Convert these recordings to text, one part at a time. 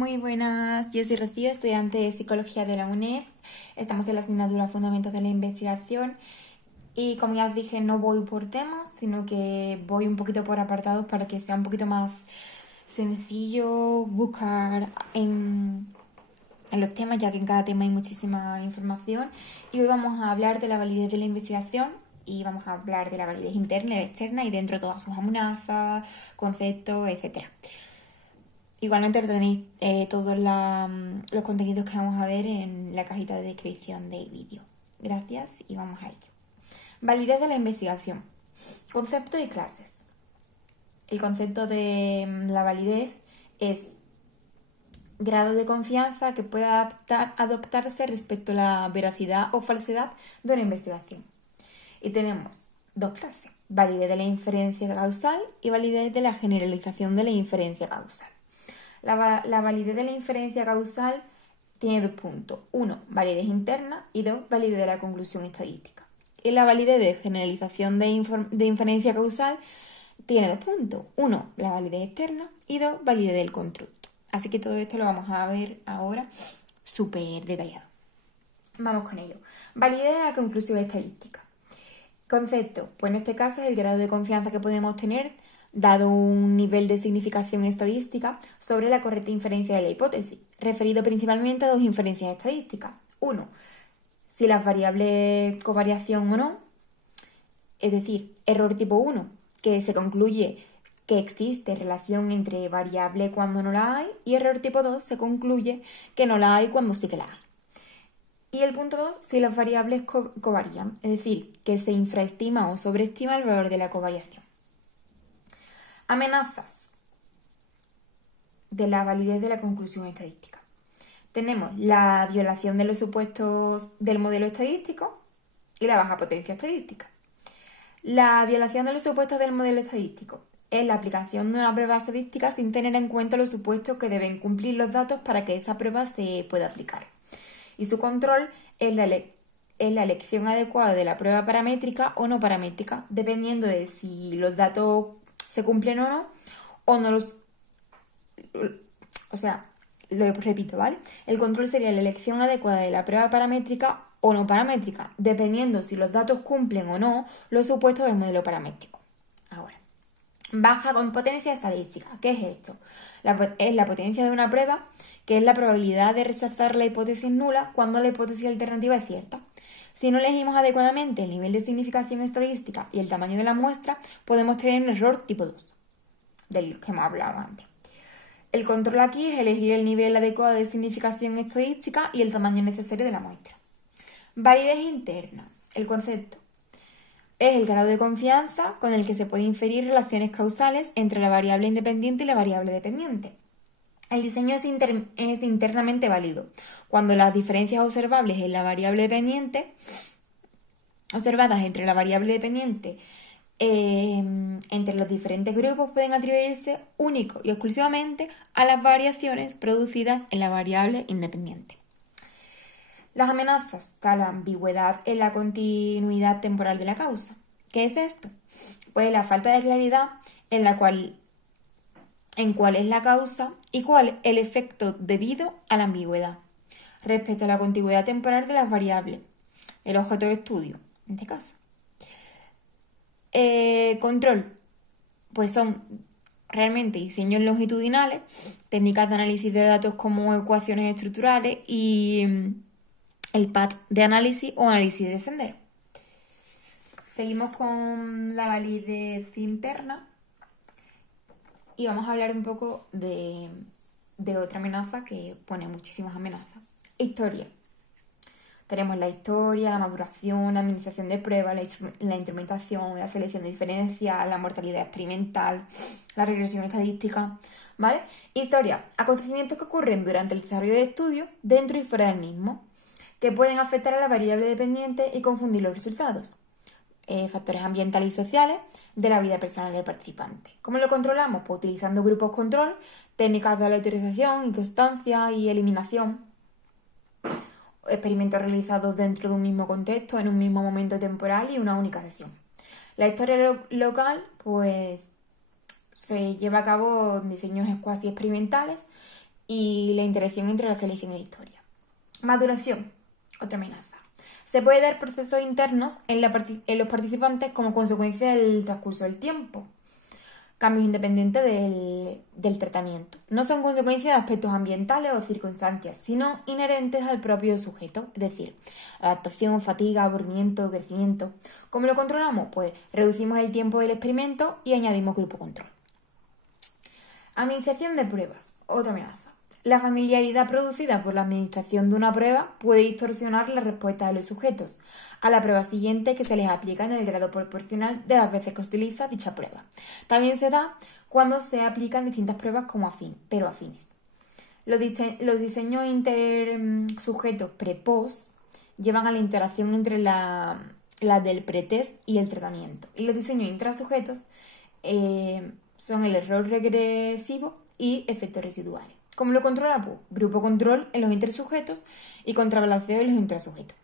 Muy buenas, yo soy Rocío, estudiante de Psicología de la UNED. Estamos en la asignatura Fundamentos de la Investigación y como ya os dije no voy por temas, sino que voy un poquito por apartados para que sea un poquito más sencillo buscar en los temas, ya que en cada tema hay muchísima información. Y hoy vamos a hablar de la validez de la investigación y vamos a hablar de la validez interna y externa y dentro de todas sus amenazas, conceptos, etcétera. Igualmente tenéis todos los contenidos que vamos a ver en la cajita de descripción del vídeo. Gracias y vamos a ello. Validez de la investigación. Conceptos y clases. El concepto de la validez es grado de confianza que pueda adoptarse respecto a la veracidad o falsedad de una investigación. Y tenemos dos clases. Validez de la inferencia causal y validez de la generalización de la inferencia causal. La validez de la inferencia causal tiene dos puntos. 1, validez interna y 2, validez de la conclusión estadística. Y la validez de generalización de inferencia causal tiene dos puntos. 1, la validez externa y 2, validez del constructo. Así que todo esto lo vamos a ver ahora súper detallado. Vamos con ello. Validez de la conclusión estadística. Concepto, pues en este caso es el grado de confianza que podemos tener dado un nivel de significación estadística sobre la correcta inferencia de la hipótesis, referido principalmente a dos inferencias estadísticas. 1, si las variables covariación o no, es decir, error tipo 1, que se concluye que existe relación entre variables cuando no la hay, y error tipo 2 se concluye que no la hay cuando sí que la hay. Y el punto 2, si las variables covarían, es decir, que se infraestima o sobreestima el valor de la covariación. Amenazas de la validez de la conclusión estadística. Tenemos la violación de los supuestos del modelo estadístico y la baja potencia estadística. La violación de los supuestos del modelo estadístico es la aplicación de una prueba estadística sin tener en cuenta los supuestos que deben cumplir los datos para que esa prueba se pueda aplicar. Y su control es la elección adecuada de la prueba paramétrica o no paramétrica, dependiendo de si los datos se cumplen o no los... O sea, lo repito, ¿vale? El control sería la elección adecuada de la prueba paramétrica o no paramétrica, dependiendo si los datos cumplen o no los supuestos del modelo paramétrico. Ahora, baja con potencia estadística. ¿Qué es esto? Es la potencia de una prueba, que es la probabilidad de rechazar la hipótesis nula cuando la hipótesis alternativa es cierta. Si no elegimos adecuadamente el nivel de significación estadística y el tamaño de la muestra, podemos tener un error tipo 2, del que hemos hablado antes. El control aquí es elegir el nivel adecuado de significación estadística y el tamaño necesario de la muestra. Validez interna. El concepto es el grado de confianza con el que se puede inferir relaciones causales entre la variable independiente y la variable dependiente. El diseño es internamente válido cuando las diferencias observables en la variable dependiente, observadas entre la variable dependiente entre los diferentes grupos, pueden atribuirse único y exclusivamente a las variaciones producidas en la variable independiente. Las amenazas da la ambigüedad en la continuidad temporal de la causa. ¿Qué es esto? Pues la falta de claridad en cuál es la causa y cuál el efecto debido a la ambigüedad respecto a la continuidad temporal de las variables, el objeto de estudio, en este caso. Control, pues son realmente diseños longitudinales, técnicas de análisis de datos como ecuaciones estructurales y el PAT de análisis o análisis de sendero. Seguimos con la validez interna. Y vamos a hablar un poco de otra amenaza que pone muchísimas amenazas. Historia. Tenemos la historia, la maduración, la administración de pruebas, la instrumentación, la selección diferencial, la mortalidad experimental, la regresión estadística, ¿vale? Historia. Acontecimientos que ocurren durante el desarrollo de estudio, dentro y fuera del mismo, que pueden afectar a la variable dependiente y confundir los resultados. Factores ambientales y sociales de la vida personal del participante. ¿Cómo lo controlamos? Pues utilizando grupos control, técnicas de aleatorización, inconstancia y eliminación, experimentos realizados dentro de un mismo contexto, en un mismo momento temporal y una única sesión. La historia local, pues se lleva a cabo en diseños cuasi experimentales y la interacción entre la selección y la historia. Maduración, otra amenaza. Se puede dar procesos internos en los participantes como consecuencia del transcurso del tiempo. Cambios independientes del tratamiento. No son consecuencia de aspectos ambientales o circunstancias, sino inherentes al propio sujeto, es decir, adaptación, fatiga, aburrimiento, crecimiento. ¿Cómo lo controlamos? Pues reducimos el tiempo del experimento y añadimos grupo control. Administración de pruebas, otra amenaza. La familiaridad producida por la administración de una prueba puede distorsionar la respuesta de los sujetos a la prueba siguiente que se les aplica en el grado proporcional de las veces que se utiliza dicha prueba. También se da cuando se aplican distintas pruebas pero afines. Los diseños intersujetos pre-post llevan a la interacción entre la del pretest y el tratamiento. Y los diseños intrasujetos son el error regresivo y efectos residuales. ¿Cómo lo controlamos? Grupo control en los intersujetos y contrabalanceo en los intrasujetos.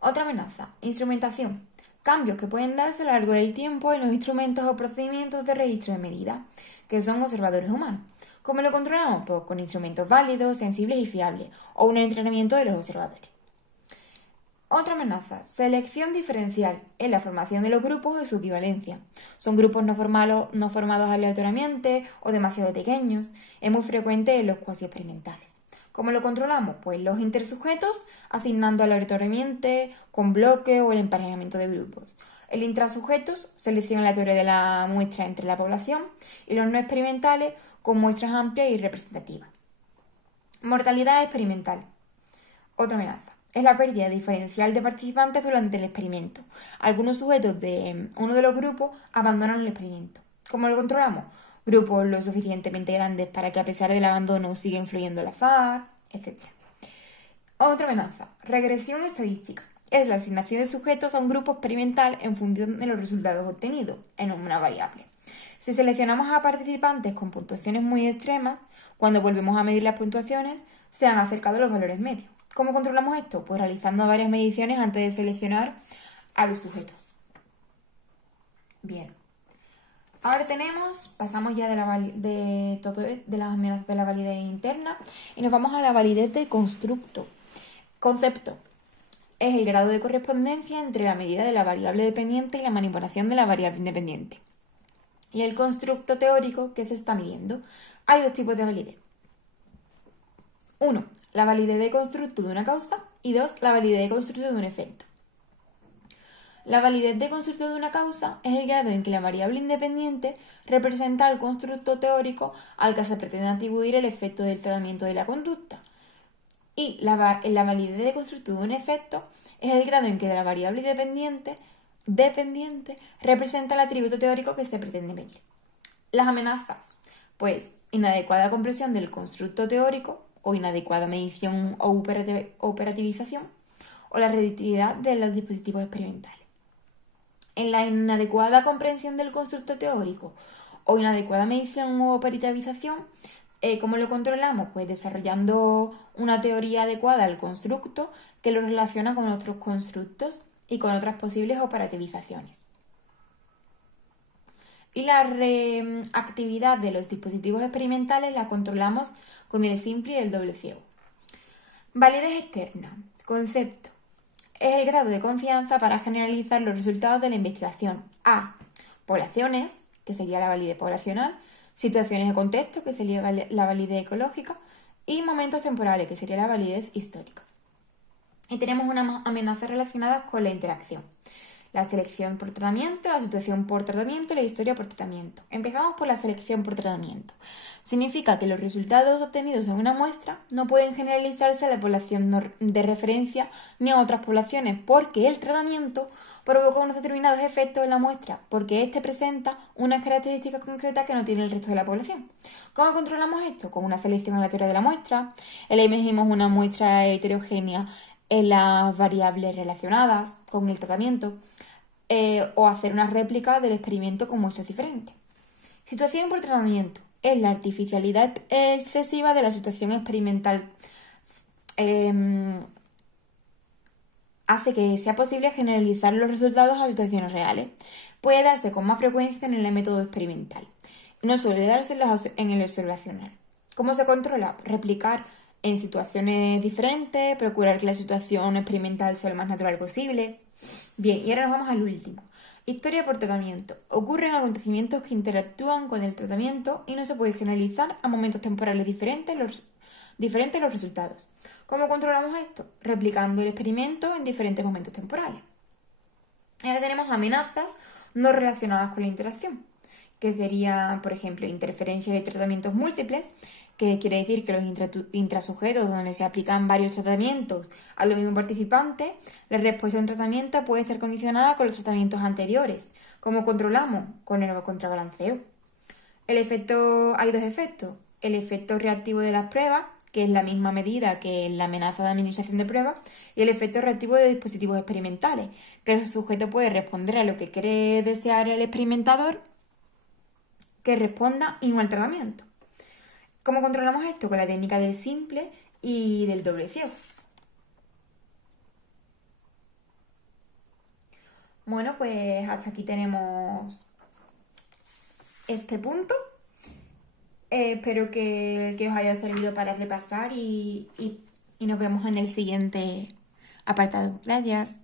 Otra amenaza, instrumentación. Cambios que pueden darse a lo largo del tiempo en los instrumentos o procedimientos de registro de medida, que son observadores humanos. ¿Cómo lo controlamos? Pues con instrumentos válidos, sensibles y fiables, o un entrenamiento de los observadores. Otra amenaza, selección diferencial en la formación de los grupos y su equivalencia. Son grupos no formados aleatoriamente o demasiado pequeños. Es muy frecuente en los cuasi experimentales. ¿Cómo lo controlamos? Pues los intersujetos asignando aleatoriamente, con bloque o el emparejamiento de grupos. El intrasujetos selecciona aleatoria de la muestra entre la población y los no experimentales con muestras amplias y representativas. Mortalidad experimental. Otra amenaza. Es la pérdida diferencial de participantes durante el experimento. Algunos sujetos de uno de los grupos abandonan el experimento. ¿Cómo lo controlamos? Grupos lo suficientemente grandes para que a pesar del abandono siga influyendo el azar, etc. Otra amenaza, regresión estadística. Es la asignación de sujetos a un grupo experimental en función de los resultados obtenidos en una variable. Si seleccionamos a participantes con puntuaciones muy extremas, cuando volvemos a medir las puntuaciones, se han acercado a los valores medios. ¿Cómo controlamos esto? Pues realizando varias mediciones antes de seleccionar a los sujetos. Bien. Ahora pasamos ya de las amenazas de la validez interna y nos vamos a la validez de constructo. Concepto. Es el grado de correspondencia entre la medida de la variable dependiente y la manipulación de la variable independiente. Y el constructo teórico que se está midiendo. Hay dos tipos de validez. 1. La validez de constructo de una causa y 2. La validez de constructo de un efecto. La validez de constructo de una causa es el grado en que la variable independiente representa al constructo teórico al que se pretende atribuir el efecto del tratamiento de la conducta. Y la validez de constructo de un efecto es el grado en que la variable dependiente representa el atributo teórico que se pretende medir. Las amenazas, pues inadecuada comprensión del constructo teórico o inadecuada medición o operativización o la reditividad de los dispositivos experimentales. En la inadecuada comprensión del constructo teórico o inadecuada medición o operativización, ¿cómo lo controlamos? Pues desarrollando una teoría adecuada al constructo que lo relaciona con otros constructos y con otras posibles operativizaciones. Y la reactividad de los dispositivos experimentales la controlamos con el simple y el doble ciego. Validez externa. Concepto. Es el grado de confianza para generalizar los resultados de la investigación a poblaciones, que sería la validez poblacional, situaciones de contexto, que sería la validez ecológica, y momentos temporales, que sería la validez histórica. Y tenemos unas amenazas relacionadas con la interacción. La selección por tratamiento, la situación por tratamiento y la historia por tratamiento. Empezamos por la selección por tratamiento. Significa que los resultados obtenidos en una muestra no pueden generalizarse a la población de referencia ni a otras poblaciones porque el tratamiento provoca unos determinados efectos en la muestra porque éste presenta unas características concretas que no tiene el resto de la población. ¿Cómo controlamos esto? Con una selección aleatoria de la muestra, elegimos una muestra heterogénea en las variables relacionadas con el tratamiento, o hacer una réplica del experimento con muestras diferentes. Situación por tratamiento. Es la artificialidad excesiva de la situación experimental. Hace que sea posible generalizar los resultados a situaciones reales. Puede darse con más frecuencia en el método experimental. No suele darse en el observacional. ¿Cómo se controla? Replicar en situaciones diferentes, procurar que la situación experimental sea lo más natural posible. Bien, y ahora nos vamos al último. Historia por tratamiento. Ocurren acontecimientos que interactúan con el tratamiento y no se puede generalizar a momentos temporales diferentes los resultados. ¿Cómo controlamos esto? Replicando el experimento en diferentes momentos temporales. Ahora tenemos amenazas no relacionadas con la interacción, que sería, por ejemplo, interferencia de tratamientos múltiples, que quiere decir que los intrasujetos donde se aplican varios tratamientos a los mismos participantes, la respuesta a un tratamiento puede estar condicionada con los tratamientos anteriores. ¿Cómo controlamos? Con el contrabalanceo. Hay dos efectos. El efecto reactivo de las pruebas, que es la misma medida que la amenaza de administración de pruebas, y el efecto reactivo de dispositivos experimentales, que el sujeto puede responder a lo que cree desear el experimentador que responda y no al tratamiento. ¿Cómo controlamos esto? Con la técnica del simple y del doble ciego. Bueno, pues hasta aquí tenemos este punto. Espero que os haya servido para repasar y nos vemos en el siguiente apartado. Gracias.